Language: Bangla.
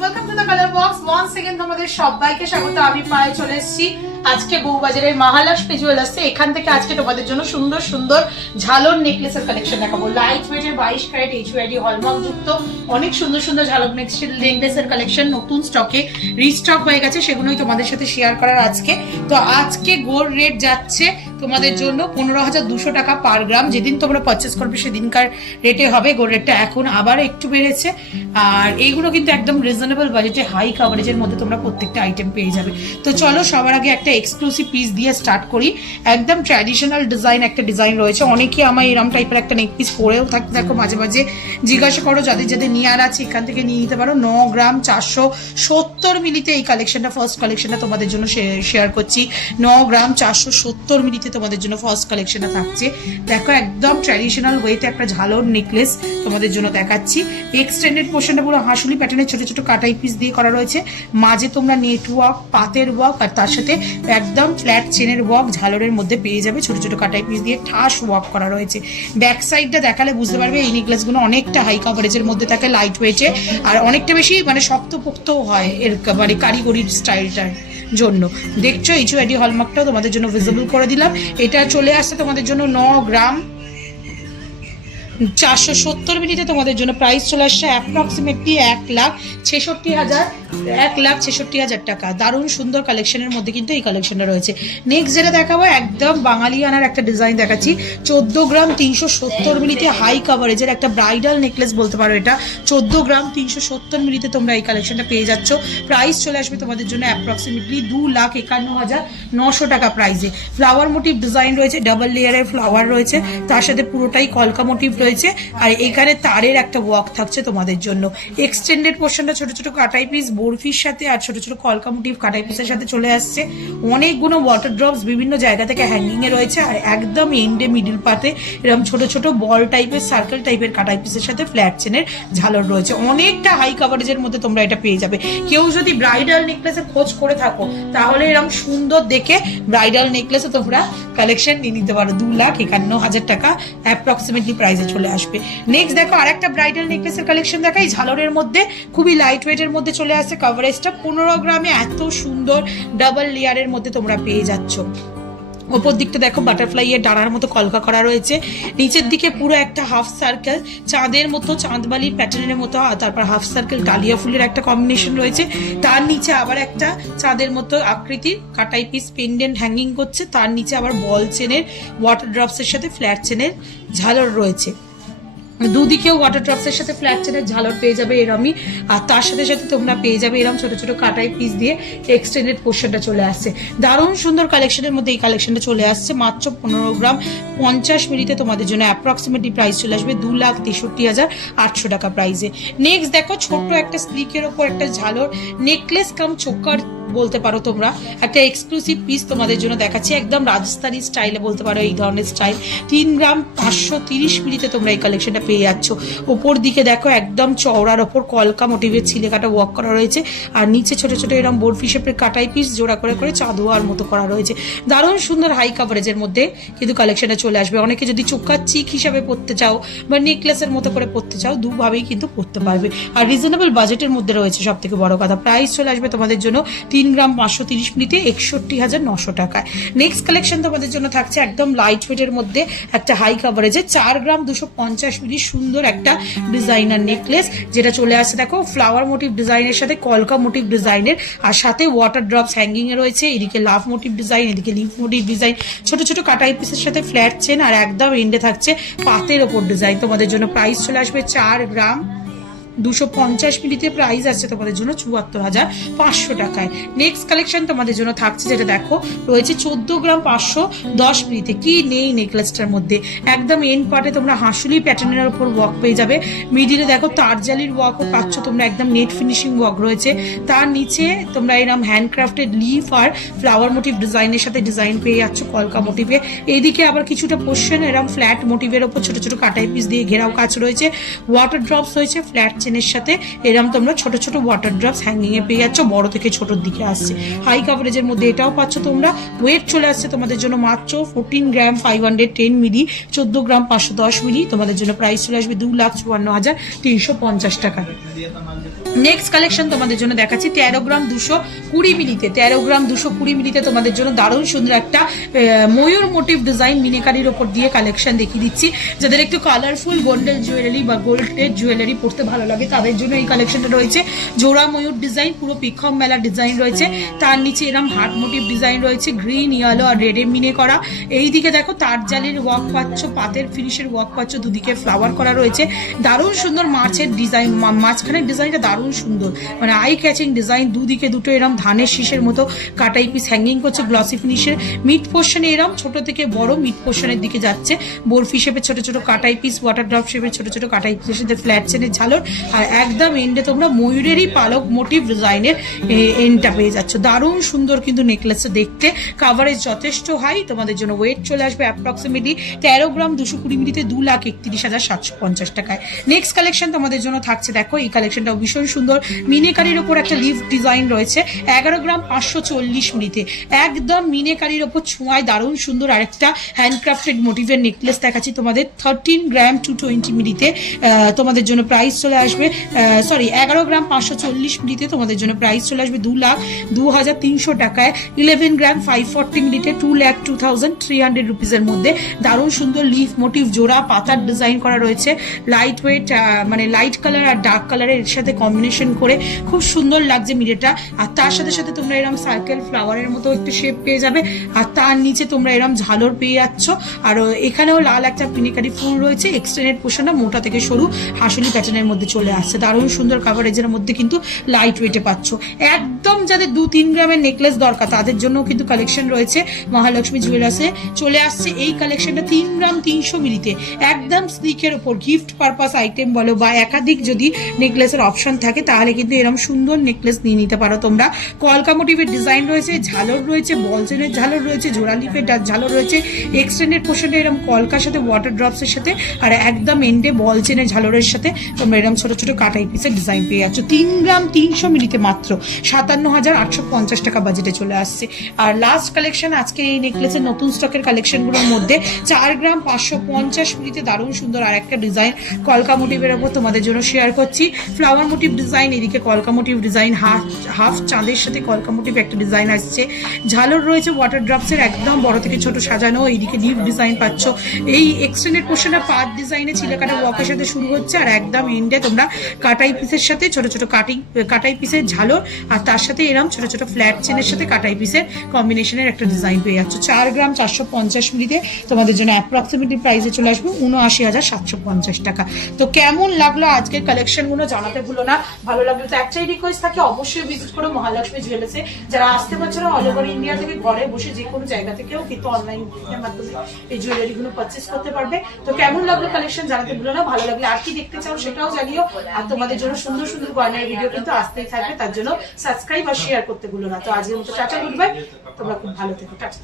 Welcome to the Colour Box once again তোমাদের সবাইকে স্বাগত। আমি পায়ে চলে এসেছি আজকে বউবাজারের মহালক্ষ্মী জুয়েলার্সে। এখান থেকে আজকে তোমাদের জন্য সুন্দর সুন্দর ঝালর নেকলেসের কালেকশন দেখাবো। লাইট ওয়েটের 22 ক্যারেট এইচইউআইডি হলমার্ক যুক্ত অনেক সুন্দর সুন্দর ঝালর নেকলেসের কালেকশন নতুন স্টকে রিস্টক হয়ে গেছে, সেগুলোই তোমাদের সাথে শেয়ার করার আজকে। তো আজকে গোল্ড রেট যাচ্ছে তোমাদের জন্য 15,200 টাকা পার গ্রাম। যেদিন তোমরা পারচেস করবে সেদিনকার রেটে হবে। গোল্ড রেটটা এখন আবার একটু বেড়েছে, আর এইগুলো কিন্তু একদম রিজনেবল বাজেটে হাই কভারেজের মধ্যে তোমরা প্রত্যেকটা আইটেম পেয়ে যাবে। তো চলো সবার আগে একটা এক্সক্লুসিভ পিস দিয়ে স্টার্ট করি। একদম ট্র্যাডিশনাল ডিজাইন একটা ডিজাইন রয়েছে। অনেকে আমার এরম টাইপের একটা নেক পিস পরেও থাকতে দেখো মাঝে মাঝে জিজ্ঞাসা করো, যাদের যাদের নিয়ার আছে এখান থেকে নিয়ে নিতে পারো। 9 গ্রাম 470 মিলিতে এই কালেকশনটা, ফার্স্ট কালেকশনটা তোমাদের জন্য শেয়ার করছি। 9 গ্রাম 470 মিলিতে তোমাদের জন্য ফার্স্ট কালেকশনটা থাকছে। দেখো একদম ট্র্যাডিশনাল ওয়েতে একটা ঝালর নেকলেস তোমাদের জন্য দেখাচ্ছি। এক্সটেন্ডেড পোর্শনটা পুরো হাসুলি প্যাটার্নের ছোট ছোট কাটাই পিস দিয়ে করা রয়েছে। মাঝে তোমরা নেট ওয়ার্ক, পাতের ওয়ার্ক, আর তার সাথে একদম ফ্ল্যাট চেনের ওয়ার্ক ঝালরের মধ্যে পেয়ে যাবে। ছোট ছোট কাটাই পিস দিয়ে ঠাস ওয়ার্ক করা রয়েছে। ব্যাক সাইডটা দেখালে বুঝতে পারবে এই নেকলেসগুলো অনেকটা হাই কভারেজের মধ্যে থাকে, লাইট ওয়েটে, আর অনেকটা বেশি মানে শক্তপোক্তও হয় এর মানে কারিগরির স্টাইলটার জন্য। দেখছো এইচইউআইডি হলমার্কটাও তোমাদের জন্য ভিজিবল করে দিলাম। এটা চলে আসছে তোমাদের জন্য 9 গ্রাম 470 মিলিতে তোমাদের জন্য প্রাইস চলে আসছে অ্যাপ্রক্সিমেটলি 1,66,000 টাকা। দারুণ সুন্দর কালেকশনের মধ্যে কিন্তু এই কালেকশনটা রয়েছে। নেক্সট যেটা দেখাবো একদম বাঙালিয়ানার একটা ডিজাইন দেখাচ্ছি। 14 গ্রাম 370 মিলিতে হাই কভারেজের একটা ব্রাইডাল নেকলেস বলতে পারো এটা। 14 গ্রাম 370 মিলিতে তোমরা এই কালেকশনটা পেয়ে যাচ্ছ। প্রাইস চলে আসবে তোমাদের জন্য অ্যাপ্রক্সিমেটলি 2,51,900 টাকা প্রাইসে। ফ্লাওয়ার মোটিভ ডিজাইন রয়েছে, ডাবল লেয়ারের ফ্লাওয়ার রয়েছে, তার সাথে পুরোটাই কলকা মোটিভ রয়েছে, আর এখানে তারের একটা ওয়ার্ক থাকছে তোমাদের জন্য। এক্সটেন্ডেড পোর্শনটা ছোট ছোট কাটাই পিস বরফির সাথে আর ছোট ছোট কলকা মোটিভ কাটাই পিসের সাথে চলে আসছে। অনেকগুলো ওয়াটার ড্রপস বিভিন্ন জায়গা থেকে হ্যাঙ্গিং এ রয়েছে, আর একদম এন্ডে মিডল পাতে এরকম ছোট ছোট বল টাইপের সার্কেল টাইপের কাটাই পিসের সাথে ফ্ল্যাট চেনের ঝালর রয়েছে। অনেকটা হাই কভারেজের মধ্যে তোমরা এটা পেয়ে যাবে। কেউ যদি ব্রাইডাল নেকলেসের খোঁজ করে থাকো তাহলে এরকম সুন্দর দেখে ব্রাইডাল নেকলেসে তোমরা কালেকশন নিয়ে নিতে পারো। 2,51,000 টাকা অ্যাপ্রক্সিমেটলি প্রাইসে চলে আসবে। নেক্সট দেখো আরেকটা ব্রাইডাল নেকলেসের কালেকশন দেখাই। ঝালরের মধ্যে খুবই লাইট ওয়েটের মধ্যে চলে আসছে। কভারেজটা 15 গ্রামে এত সুন্দর ডাবল লেয়ারের মধ্যে তোমরা পেয়ে যাচ্ছ। ওপর দিকটা দেখো বাটারফ্লাই এর ডানার মতো কলকা করা রয়েছে। নিচের দিকে পুরো একটা হাফ সার্কেল চাঁদের মতো, চাঁদবালির প্যাটার্নের মতো, তারপর হাফ সার্কেল ডালিয়া ফুলের একটা কম্বিনেশন রয়েছে। তার নিচে আবার একটা চাঁদের মতো আকৃতির কাটাই পিস পেন্ডেন্ট হ্যাঙ্গিং করছে। তার নিচে আবার বল চেনের ওয়াটার ড্রপসের সাথে ফ্ল্যাট চেনের ঝালর রয়েছে। দুদিকেও ওয়াটার ড্রপসের সাথে ফ্ল্যাট চেনের ঝালর পেয়ে যাবে এরমই, আর তার সাথে সাথে তোমরা পেয়ে যাবে এরম ছোট ছোট কাটাই পিস দিয়ে এক্সটেন্ডেড পোর্শনটা চলে আসছে। দারুণ সুন্দর কালেকশনের মধ্যে এই কালেকশনটা চলে আসছে। মাত্র 15 গ্রাম 50 মিলিতে তোমাদের জন্য অ্যাপ্রক্সিমেটলি প্রাইস চলে আসবে 2,63,800 টাকা প্রাইসে। নেক্সট দেখো ছোট্ট একটা স্লিকের ওপর একটা ঝালর নেকলেস কাম চোকার বলতে পারো তোমরা, একটা এক্সক্লুসিভ পিস তোমাদের জন্য দেখাচ্ছি। একদম রাজস্থানী স্টাইলে বলতে পারো এই ধরনের স্টাইল। 3 গ্রাম 530 মিলিতে তোমরা এই কালেকশনটা পেয়ে যাচ্ছ। ওপর দিকে দেখো একদম চওড়ার ওপর কলকা মোটিভের ছিলে কাটা ওয়ার্ক করা রয়েছে, আর নিচে ছোট ছোট এরকম বরফি শেপের কাটাই পিস জোড়া করে করে চাঁদোয়ার মতো করা রয়েছে। দারুণ সুন্দর হাই কাভারেজের মধ্যে কিন্তু কালেকশনটা চলে আসবে। অনেকে যদি চোকার চিক হিসাবে পরতে চাও বা নেকলেসের মতো করে পরতে চাও, দুভাবেই কিন্তু পরতে পারবে, আর রিজনেবল বাজেটের মধ্যে রয়েছে। সব থেকে বড় কথা প্রাইস চলে আসবে তোমাদের জন্য 3 গ্রাম 530 মিলিতে 61,900 টাকায়। নেক্সট কালেকশন তোমাদের জন্য থাকছে একদম লাইট ওয়েটের মধ্যে একটা হাই কাভারেজে 4 গ্রাম 250 মিলি সুন্দর একটা ডিজাইনার নেকলেস, যেটা চলে আসছে দেখো ফ্লাওয়ার মোটিভ ডিজাইনের সাথে কলকা মোটিভ ডিজাইনের, আর সাথে ওয়াটার ড্রপস হ্যাঙ্গিং এ রয়েছে। এদিকে লাভ মোটিভ ডিজাইন, এদিকে লিফ মোটিভ ডিজাইন, ছোট ছোট কাটাই পিসের সাথে ফ্ল্যাট চেন, আর একদম এন্ডে থাকছে পাতের ওপর ডিজাইন। তোমাদের জন্য প্রাইস চলে আসবে 4 গ্রাম 250 মিলিতে প্রাইস আছে তোমাদের জন্য 74,500 টাকায়। নেক্সট কালেকশন তোমাদের জন্য থাকছে যেটা দেখো রয়েছে 14 গ্রাম 510 মিলিতে। কি নেই নেকলেসটার মধ্যে, একদম এন্ড পার্টে তোমরা হাসুলি প্যাটার্নের উপর ওয়ার্ক পেয়ে যাবে। মিডিলে দেখো তারজালির ওয়ার্কও পাচ্ছ তোমরা, একদম নেট ফিনিশিং ওয়ার্ক রয়েছে। তার নিচে তোমরা এরকম হ্যান্ডক্রাফটেড লিফ আর ফ্লাওয়ার মোটিভ ডিজাইনের সাথে ডিজাইন পেয়ে যাচ্ছ কলকা মোটিভে। এইদিকে আবার কিছুটা পোর্শন এরকম ফ্ল্যাট মোটিভের ওপর ছোট ছোট কাটাই পিস দিয়ে ঘেরাও কাজ রয়েছে। ওয়াটার ড্রপস হয়েছে, ফ্ল্যাট চেনের সাথে এরকম তোমরা ছোট ছোট ওয়াটার ড্রপস হ্যাঙ্গিং এ পেয়ে যাচ্ছ, বড় থেকে ছোটর দিকে আসছে। হাই কাভারেজের মধ্যে এটাও পাচ্ছ তোমরা। ওয়েট চলে আসছে তোমাদের জন্য মাত্র 14 গ্রাম 510 মিলি, 14 গ্রাম 510 মিলি। তোমাদের জন্য প্রাইস চলে আসবে 2,54,350 টাকা। নেক্সট কালেকশন তোমাদের জন্য দেখাচ্ছি 13 গ্রাম 220 মিলিতে। 13 গ্রাম 220 মিলিতে তোমাদের জন্য দারুণ সুন্দর একটা ময়ূর মোটিভ ডিজাইন মিনেকারির ওপর দিয়ে কালেকশন দেখিয়ে দিচ্ছি। যাদের একটু কালারফুল গোল্ডেন জুয়েলারি বা গোল্ডের জুয়েলারি পড়তে ভালো লাগে তাদের জন্য এই কালেকশনটা রয়েছে। জোড়া ময়ূর ডিজাইন, পুরো পিখম মেলা ডিজাইন রয়েছে। তার নিচে এরকম হার্ট মোটিভ ডিজাইন রয়েছে, গ্রিন, ইয়েলো আর রেডে মিনে করা। এইদিকে দেখো তার জালির ওয়ার্ক পাচ্ছ, পাতের ফিনিশের ওয়ার্ক পাচ্ছ, দুদিকে ফ্লাওয়ার করা রয়েছে। দারুণ সুন্দর মাছের ডিজাইন, মাঝখানের ডিজাইনটা দারুণ সুন্দর, মানে আই ক্যাচিং ডিজাইন। দুদিকে দুটো এরম ধানের শীষের মতো কাটাই পিস হ্যাঙ্গিং করছে গ্লসি ফিনিশের। মিড পোর্শনে এরম ছোট থেকে বড় মিড পোর্শনের দিকে যাচ্ছে, বরফি শেপের ছোট ছোট কাটাই পিস, ওয়াটার ড্রপ শেপের ছোট ছোট কাটাই পিসের সাথে ফ্ল্যাট চেনের ঝালর, আর একদম এন্ডে তোমরা ময়ূরেরই পালক মোটিভ ডিজাইনের এন্ডটা পেয়ে যাচ্ছ। দারুণ সুন্দর কিন্তু নেকলেসটা দেখতে, কাভারেজ যথেষ্ট হাই। তোমাদের জন্য ওয়েট চলে আসবে অ্যাপ্রক্সিমেটলি 13 গ্রাম 220 মিলিতে 2,31,750 টাকায়। নেক্সট কালেকশন তোমাদের জন্য থাকছে, দেখো এই কালেকশনটাও ভীষণ সুন্দর। মিনেকারির ওপর একটা লিফ ডিজাইন রয়েছে 11 গ্রাম 540 মিলিতে, একদম মিনেকারির ওপর ছোঁয়ায় দারুণ সুন্দর আরেকটা হ্যান্ডক্রাফটেড মোটিভের নেকলেস দেখাচ্ছি তোমাদের 13 গ্রাম 220 মিলিতে। তোমাদের জন্য প্রাইস চলে আসবে 11 গ্রাম 540 মিলিতে তোমাদের জন্য প্রাইস চলে আসবে 2,02,300 টাকায়। 11 গ্রাম 540 মিলিতে 2,02,300 রুপিসের মধ্যে দারুণ সুন্দর লিফ মোটিভ জোড়া পাতার ডিজাইন করা রয়েছে। লাইট ওয়েট, মানে লাইট কালার আর ডার্ক কালারের সাথে কম্বিনেশন করে খুব সুন্দর লাগছে মিরেটা। আর তার সাথে সাথে তোমরা এরকম সার্কেল ফ্লাওয়ারের মতো একটু শেপ পেয়ে যাবে, আর তার নিচে তোমরা এরকম ঝালর পেয়ে যাচ্ছ। আর এখানেও লাল একটা মিনেকারি ফুল রয়েছে, এক্সটেন্ডেড পোর্শনটা মোটা থেকে সরু হাসুলি প্যাটার্নের মধ্যে চলে আসছে। দারুণ সুন্দর কাভারেজের মধ্যে কিন্তু লাইট ওয়েটে পাচ্ছ। একদম যাদের 2-3 গ্রামের নেকলেস দরকার তাদের জন্য কিন্তু কালেকশন রয়েছে মহালক্ষ্মী জুয়েলার্সে চলে আসছে এই কালেকশনটা 3 গ্রাম 300 মিলিতে, একদম স্লিকের ওপর গিফট পারপাস আইটেম বলো বা একাধিক যদি নেকলেসের অপশন থাকে তাহলে কিন্তু এরকম সুন্দর নেকলেস নিয়ে নিতে পারো তোমরা। কলকা মোটিভের ডিজাইন রয়েছে, ঝালর রয়েছে, বল চেনের ঝালর রয়েছে, জোড়া লিফের ঝালর রয়েছে, এক্সটেন্ডেড পোর্শনে এরকম কলকার সাথে ওয়াটার ড্রপসের সাথে, আর একদম এন্ডে বল চেনের ঝালরের সাথে তোমরা এরকম ছোট ছোট কাটাই পিসের ডিজাইন পেয়ে যাচ্ছ। 3 গ্রাম 300 মিলিতে মাত্র 57,850 টাকা বাজেটে চলে আসছে। আর লাস্ট কালেকশন আজকে এই নেকলেসের নতুন স্টকের কালেকশনগুলোর মধ্যে 4 গ্রাম 550 মিলিতে দারুণ সুন্দর আর একটা ডিজাইন কলকা মোটিভের ওপর তোমাদের জন্য শেয়ার করছি। ফ্লাওয়ার মোটিভ ডিজাইন, এদিকে কলকা মোটিভ ডিজাইন, হাফ চাঁদের সাথে কলকা মোটিভ একটা ডিজাইন আসছে। ঝালর রয়েছে ওয়াটার ড্রপসের একদম বড় থেকে ছোট সাজানো, এইদিকে লিফ ডিজাইন পাচ্ছ। এই এক্সটেন্ডেড পোর্শনটা পাত ডিজাইনে ছিলেকাটা ওয়াকের সাথে শুরু হচ্ছে, আর একদম এন্ডে তোমরা কাটাই পিসের সাথে ছোট ছোট কাটাই পিসের ঝালর, আর তার সাথে এরকম ছোট ছোট ফ্ল্যাট চেনের সাথে কাটাই পিসের কম্বিনেশনের একটা ডিজাইন পেয়ে যাচ্ছ। 4 গ্রাম 450 মিলিতে তোমাদের জন্য অ্যাপ্রক্সিমেটলি প্রাইসে চলে আসবে 79,750 টাকা। তো কেমন লাগলো আজকের কালেকশনগুলো জানাতে ভুলো না। ভালো লাগলে তো একটাই রিকোয়েস্ট থাকে, অবশ্যই ভিজিট করো মহালক্ষ্মী জুয়েলার্সে। যারা আসতে পারছো না অল ওভার ইন্ডিয়া থেকে ঘরে বসে যে কোনো জায়গা থেকেও কিন্তু অনলাইন বুকিংয়ের মাধ্যমে এই জুয়েলারিগুলো পারচেস করতে পারবে। তো কেমন লাগলো কালেকশন জানাতে ভুলো না। ভালো লাগলে আর কি দেখতে চাও সেটাও জানিও। আর তোমাদের জন্য সুন্দর সুন্দর গয়নার ভিডিও কিন্তু আসতেই থাকবে, তার জন্য সাবস্ক্রাইব আর শেয়ার করতে ভুলো না। তো আজকের মতো টাটা, গুড বাই, তোমরা খুব ভালো থেকো, টাটা।